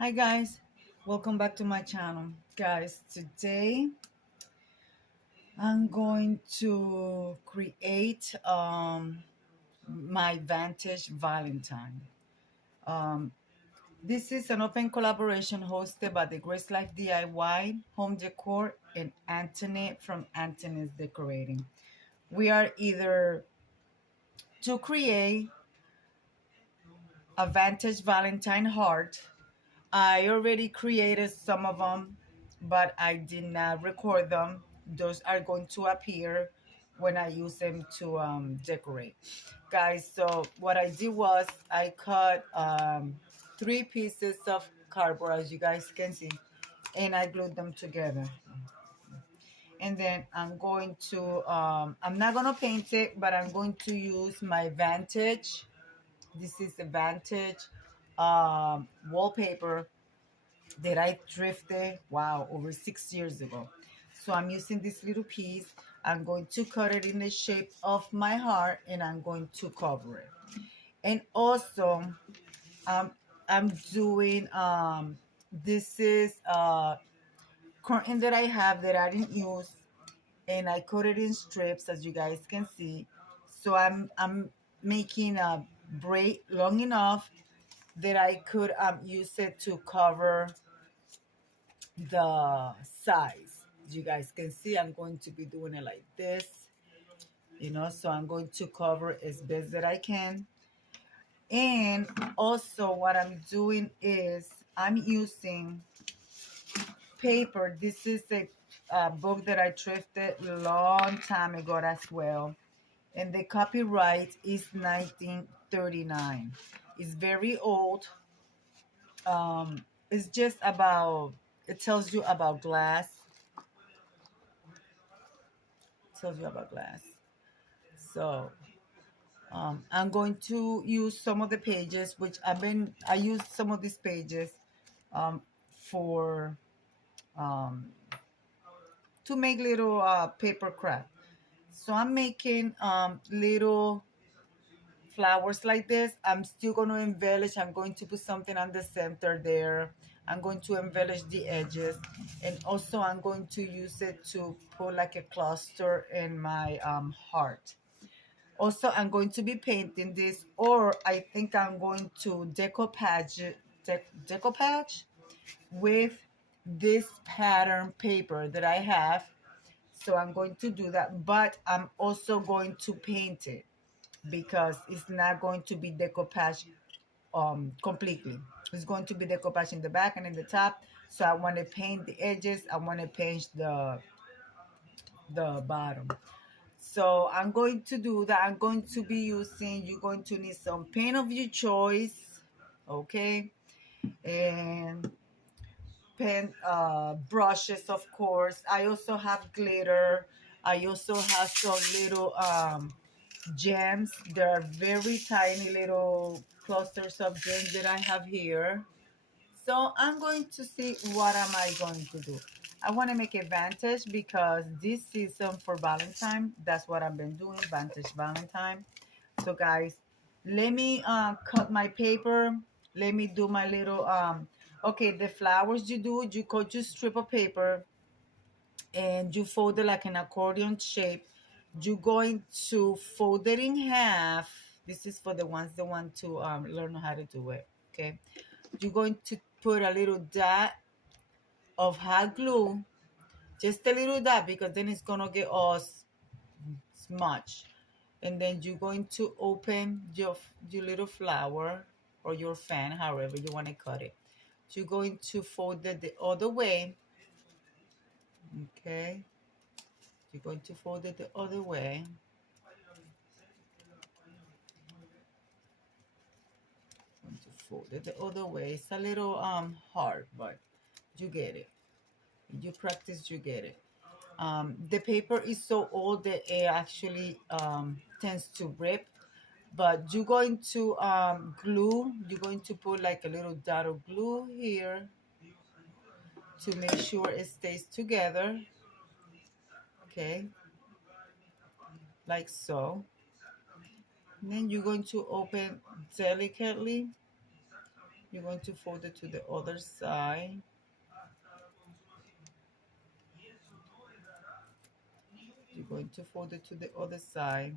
Hi guys, welcome back to my channel. Guys, today I'm going to create my Vintage Valentine. Um, this is an open collaboration hosted by the Grace Life DIY, Home Decor, and Anthony from Anthony's Decorating. We are either to create a Vintage Valentine heart. I already created some of them, but I did not record them. Those are going to appear when I use them to decorate. Guys, so what I did was I cut three pieces of cardboard, as you guys can see, and I glued them together. And then I'm not going to paint it, but I'm going to use my Vantage. This is the Vantage wallpaper that I thrifted, wow, over 6 years ago. So I'm using this little piece. I'm going to cut it in the shape of my heart and I'm going to cover it. And also, um, I'm doing, this is a curtain that I have that I didn't use and I cut it in strips as you guys can see. So I'm making a braid long enough that I could use it to cover the size. As you guys can see, I'm going to be doing it like this, so I'm going to cover as best that I can. And also what I'm doing is I'm using paper. This is a book that I thrifted a long time ago as well, and the copyright is 1939. It's very old. It's just about, it tells you about glass. Tells you about glass. So I'm going to use some of the pages, which I used some of these pages um, for to make little paper craft. So I'm making little flowers like this. I'm still going to embellish. I'm going to put something on the center there. I'm going to embellish the edges, and also I'm going to use it to put like a cluster in my heart. Also, I'm going to be painting this, or I think I'm going to decoupage with this pattern paper that I have. So I'm going to do that, but I'm also going to paint it because it's not going to be decoupage completely. It's going to be decoupage in the back and in the top. So I want to paint the edges. I want to paint the bottom. So I'm going to do that. I'm going to be using, you're going to need some paint of your choice, okay? And pen brushes, of course. I also have glitter. I also have some little gems. There are very tiny little clusters of gems that I have here. So I'm going to see what am I going to do. I want to make a Vantage because this season for Valentine, that's what I've been doing, Vantage Valentine. So guys, let me cut my paper. Let me do my little okay, the flowers you do, you cut your strip of paper and you fold it like an accordion shape. You're going to fold it in half. This is for the ones that want to learn how to do it, okay? You're going to put a little dot of hot glue, just a little dot, because then it's gonna get all smudged. And then you're going to open your little flower or your fan, however you want to cut it. You're going to fold it the other way, okay? You're going to fold it the other way. Going to fold it the other way. It's a little hard, but you get it. You practice, you get it. The paper is so old that it actually tends to rip, but you're going to glue. You're going to put like a little dot of glue here to make sure it stays together, okay, like so. And then you're going to open delicately You're going to fold it to the other side. You're going to fold it to the other side.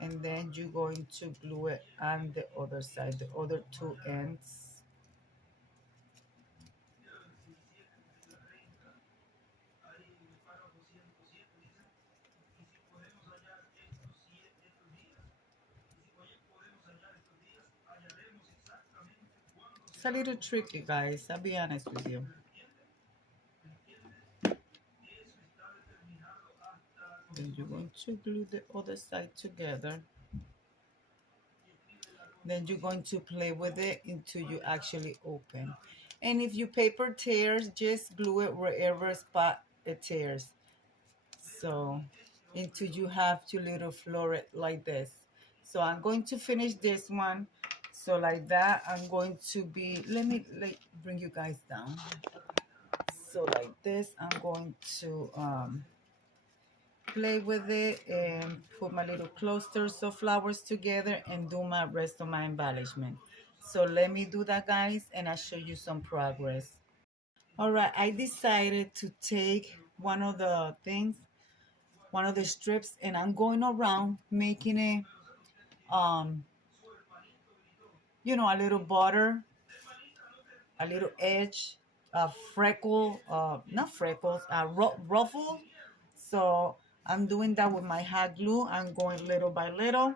And then you're going to glue it on the other side, the other two ends. It's a little tricky, guys. I'll be honest with you. Then you're going to glue the other side together. Then you're going to play with it until you actually open. And if your paper tears, just glue it wherever spot it tears. So until you have your little floret like this. So I'm going to finish this one. So like that, I'm going to be, let me bring you guys down. So like this, I'm going to play with it and put my little clusters of flowers together and do my rest of my embellishment. So let me do that, guys, and I'll show you some progress. All right, I decided to take one of the things, one of the strips, and I'm going around making it you know, a little border, a little edge, a freckle, not freckles, ruffle. So I'm doing that with my hot glue. I'm going little by little.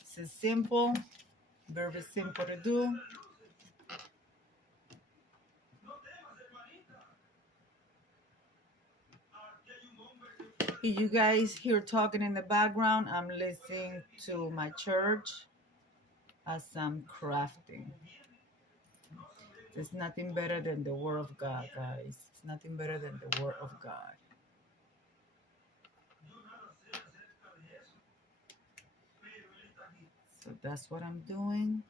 This is simple, very simple to do. If you guys hear talking in the background, I'm listening to my church as I'm crafting. There's nothing better than the Word of God, guys. It's nothing better than the Word of God. So that's what I'm doing.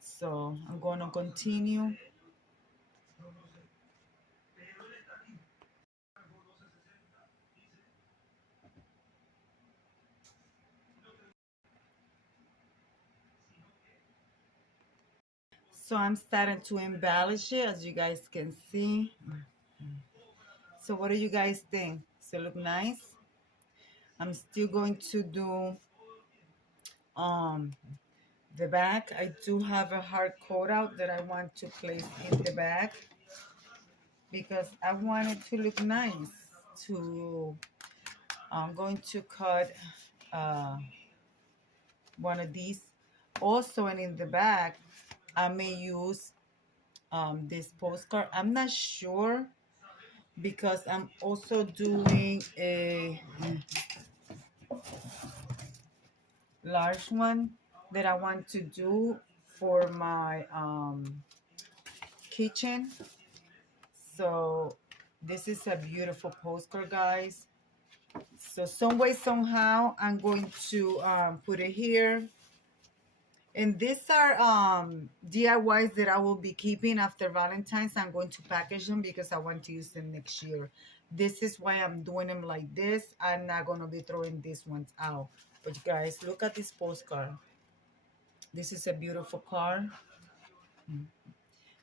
So I'm going to continue. So I'm starting to embellish it, as you guys can see. So what do you guys think? Does it look nice? I'm still going to do the back. I do have a hard coat out that I want to place in the back because I want it to look nice. I'm going to cut one of these also, and in the back I may use this postcard. I'm not sure because I'm also doing a large one that I want to do for my kitchen. So this is a beautiful postcard, guys. So some way, somehow, I'm going to put it here. And these are DIYs that I will be keeping after Valentine's. I'm going to package them because I want to use them next year. This is why I'm doing them like this. I'm not going to be throwing these ones out. But you guys, look at this postcard. This is a beautiful card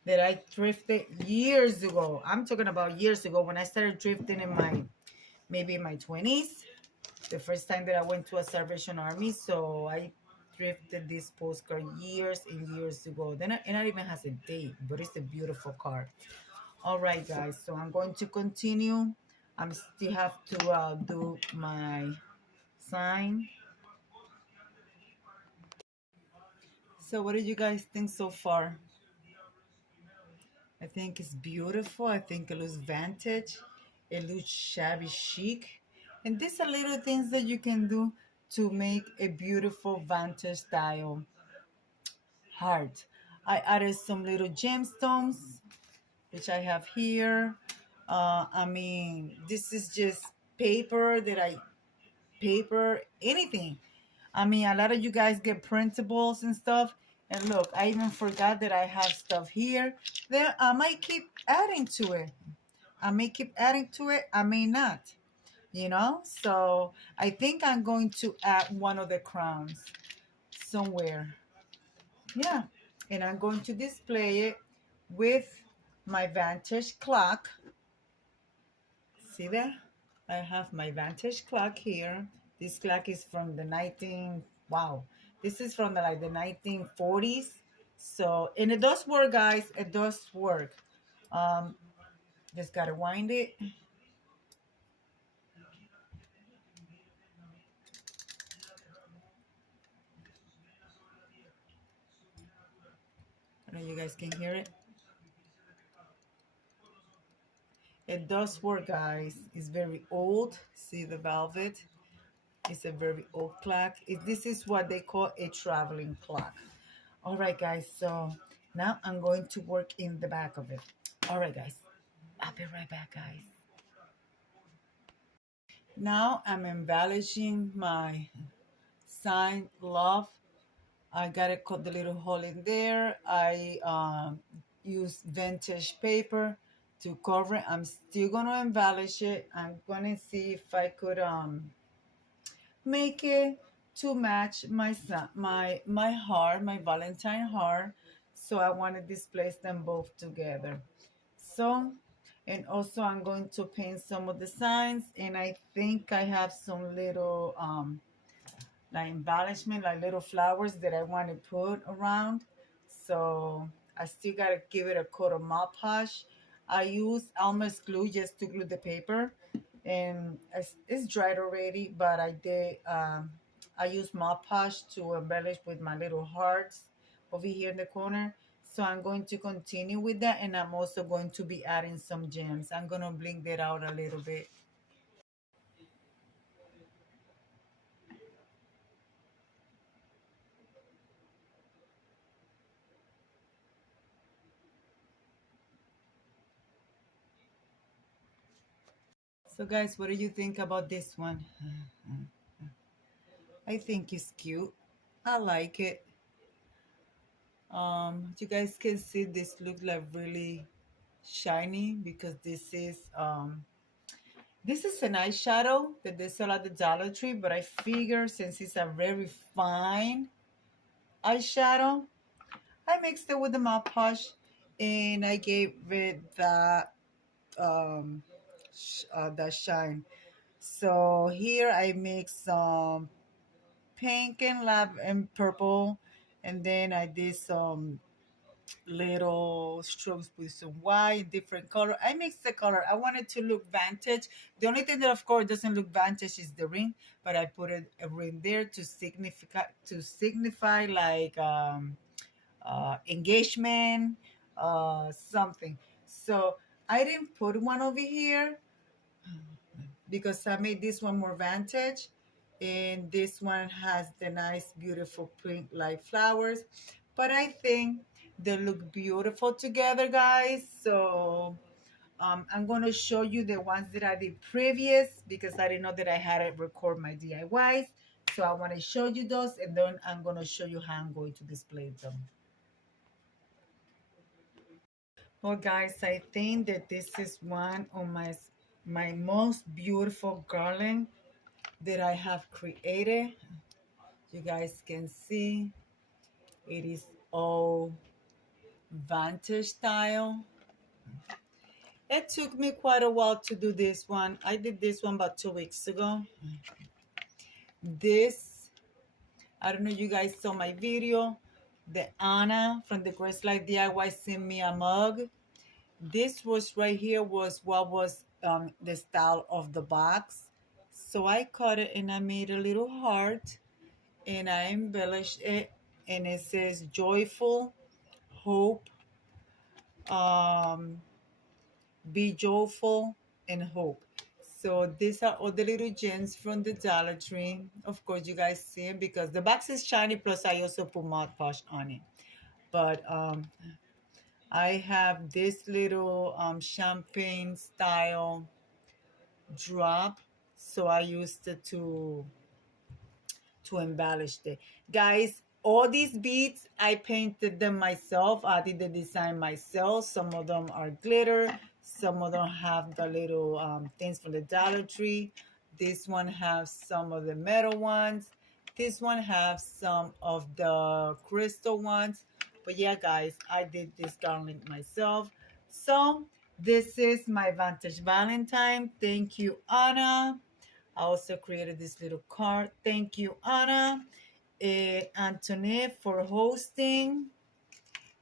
that I thrifted years ago. I'm talking about years ago when I started thrifting in maybe in my 20s. The first time that I went to a Salvation Army. So I thrifted this postcard years and years ago. Then it not even has a date, but it's a beautiful card. All right, guys. So I'm going to continue. I'm still have to do my sign. So what do you guys think so far? I think it's beautiful. I think it looks vintage. It looks shabby chic. And these are little things that you can do to make a beautiful vintage style heart. I added some little gemstones, which I have here. I mean, this is just paper anything. I mean, a lot of you guys get printables and stuff. And look, I even forgot that I have stuff here. Then I might keep adding to it. I may keep adding to it. I may not. you know. So I think I'm going to add one of the crowns somewhere. Yeah, and I'm going to display it with my vintage clock. See there? I have my vintage clock here. This clock is from the 19, wow. This is from like the 1940s. So, and it does work, guys. It does work. Um, just gotta wind it. I don't know you guys can hear it. It does work, guys. It's very old. See the velvet? It's a very old clock. This is what they call a traveling clock. All right, guys. So now I'm going to work in the back of it. All right, guys. I'll be right back, guys. Now I'm embellishing my sign love. I gotta cut the little hole in there. I use vintage paper to cover it. I'm still gonna embellish it. I'm gonna see if I could make it to match my heart, my Valentine heart. So I want to displace them both together. So, and also I'm going to paint some of the signs, and I think I have some little like embellishment, like little flowers that I want to put around. So I still gotta give it a coat of Mod Podge. I use Almost glue just to glue the paper, and it's dried already. But I use Mod Podge to embellish with my little hearts over here in the corner. So I'm going to continue with that, and I'm also going to be adding some gems. I'm gonna bling that out a little bit. So guys, what do you think about this one? I think it's cute. I like it. You guys can see this look like really shiny because this is an eyeshadow that they sell at the Dollar Tree, but I figure since it's a very fine eyeshadow, I mixed it with the Mod Podge and I gave it that shine. So here I mix some pink and lab and purple, and then I did some little strokes with some white, different color. I mixed the color. I wanted to look vintage. The only thing that of course doesn't look vintage is the ring, but I put a ring there to signify like engagement, something. So I didn't put one over here because I made this one more vintage, and this one has the nice beautiful print like flowers, but I think they look beautiful together, guys. So I'm going to show you the ones that I did previous because I didn't know that I had to record my DIYs. So I want to show you those, and then I'm going to show you how I'm going to display them. Well, guys, I think that this is one of my most beautiful garland that I have created. You guys can see it is all vintage style. It took me quite a while to do this one. I did this one about 2 weeks ago. This, I don't know if you guys saw my video. The Anna from the Grace Light DIY sent me a mug. This was right here was what was the style of the box. So I cut it and I made a little heart and I embellished it, and it says joyful, hope, um, be joyful, and hope. So these are all the little gems from the Dollar Tree. Of course, you guys see it because the box is shiny. Plus, I also put Mod Podge on it. But I have this little champagne style drop. So I used it to embellish it. Guys, all these beads, I painted them myself. I did the design myself. Some of them are glitter. Some of them have the little things from the Dollar Tree. This one has some of the metal ones. This one has some of the crystal ones. But yeah, guys, I did this garland myself. So this is my Vintage Valentine. Thank you, Anna. I also created this little card. Thank you, Anna. Antoinette for hosting.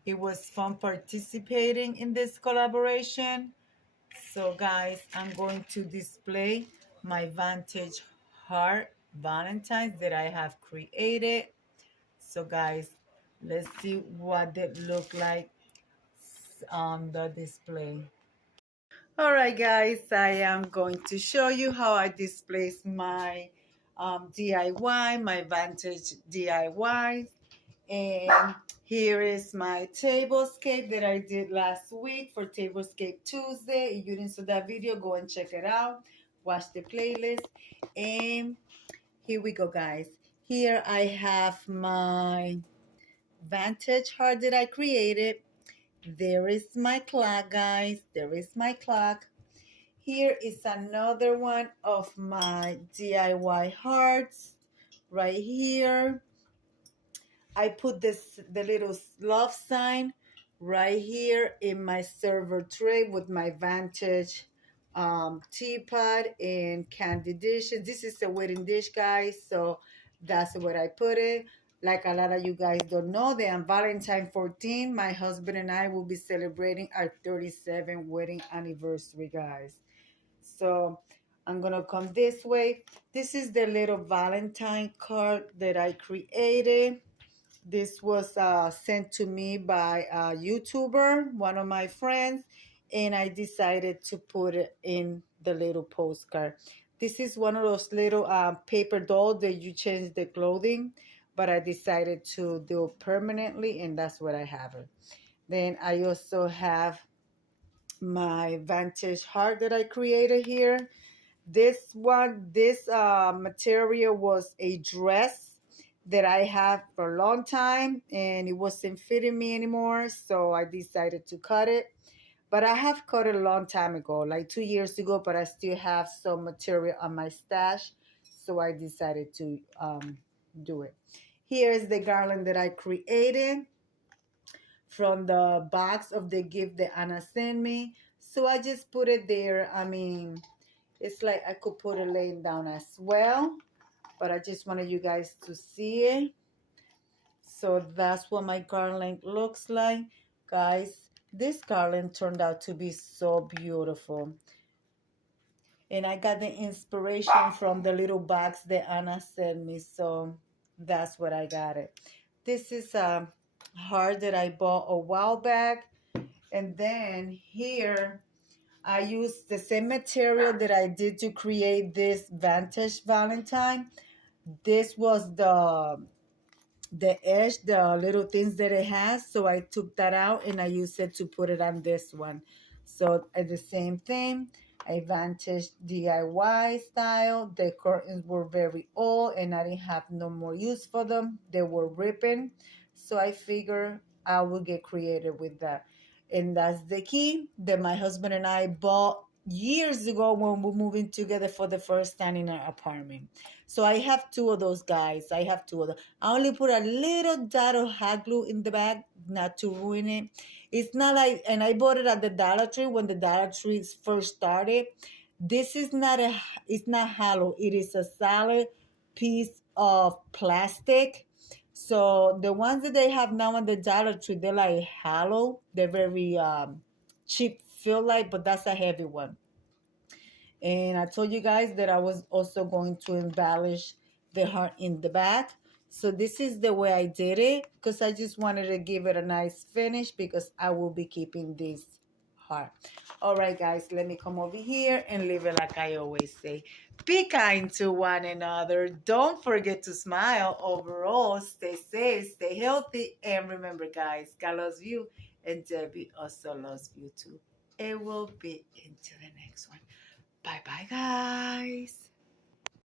It was fun participating in this collaboration. So guys, I'm going to display my Vintage Heart Valentines that I have created. So guys, let's see what they look like on the display. All right, guys, I am going to show you how I display my DIY, my Vintage DIY. And here is my tablescape that I did last week for Tablescape Tuesday. If you didn't see that video, go and check it out. Watch the playlist. And here we go, guys. Here I have my Vintage heart that I created. There is my clock, guys. There is my clock. Here is another one of my DIY hearts right here. I put the little love sign right here in my server tray with my Vintage teapot and candy dishes. This is a wedding dish, guys, so that's where I put it. Like a lot of you guys don't know, that on Valentine 14, my husband and I will be celebrating our 37th wedding anniversary, guys. So I'm gonna come this way. This is the little Valentine card that I created. This was sent to me by a YouTuber, one of my friends, and I decided to put it in the little postcard. This is one of those little paper dolls that you change the clothing, but I decided to do it permanently, and that's what I have it. Then I also have my Vintage heart that I created here. This material was a dress that I have for a long time, and it wasn't fitting me anymore, so I decided to cut it. But I have cut it a long time ago, like 2 years ago, but I still have some material on my stash, so I decided to do it. Here is the garland that I created from the box of the gift that Anna sent me. So I just put it there. I mean, it's like I could put it laying down as well, but I just wanted you guys to see it. So that's what my garland looks like. Guys, this garland turned out to be so beautiful. And I got the inspiration from the little box that Anna sent me, so that's what I got it. This is a heart that I bought a while back. And then here, I used the same material that I did to create this Vintage Valentine. This was the edge, the little things that it has. So I took that out and I used it to put it on this one. So the same thing, a Vintage DIY style. The curtains were very old and I didn't have no more use for them. They were ripping. So I figured I would get creative with that. And that's the key that my husband and I bought years ago when we moved in together for the first time in our apartment. So I have two of those, guys. I have two of them. I only put a little dot of hot glue in the back, not to ruin it. It's not like, and I bought it at the Dollar Tree when the Dollar Tree first started. This is not it's not hollow. It is a solid piece of plastic. So the ones that they have now on the Dollar Tree, they're like hollow. They're very cheap feel like, but that's a heavy one. And I told you guys that I was also going to embellish the heart in the back. So this is the way I did it, because I just wanted to give it a nice finish, because I will be keeping this heart. All right, guys, let me come over here and leave it like I always say. Be kind to one another. Don't forget to smile. Overall, stay safe, stay healthy. And remember, guys, God loves you and Debbie also loves you too. It will be into the next one. Bye-bye, guys.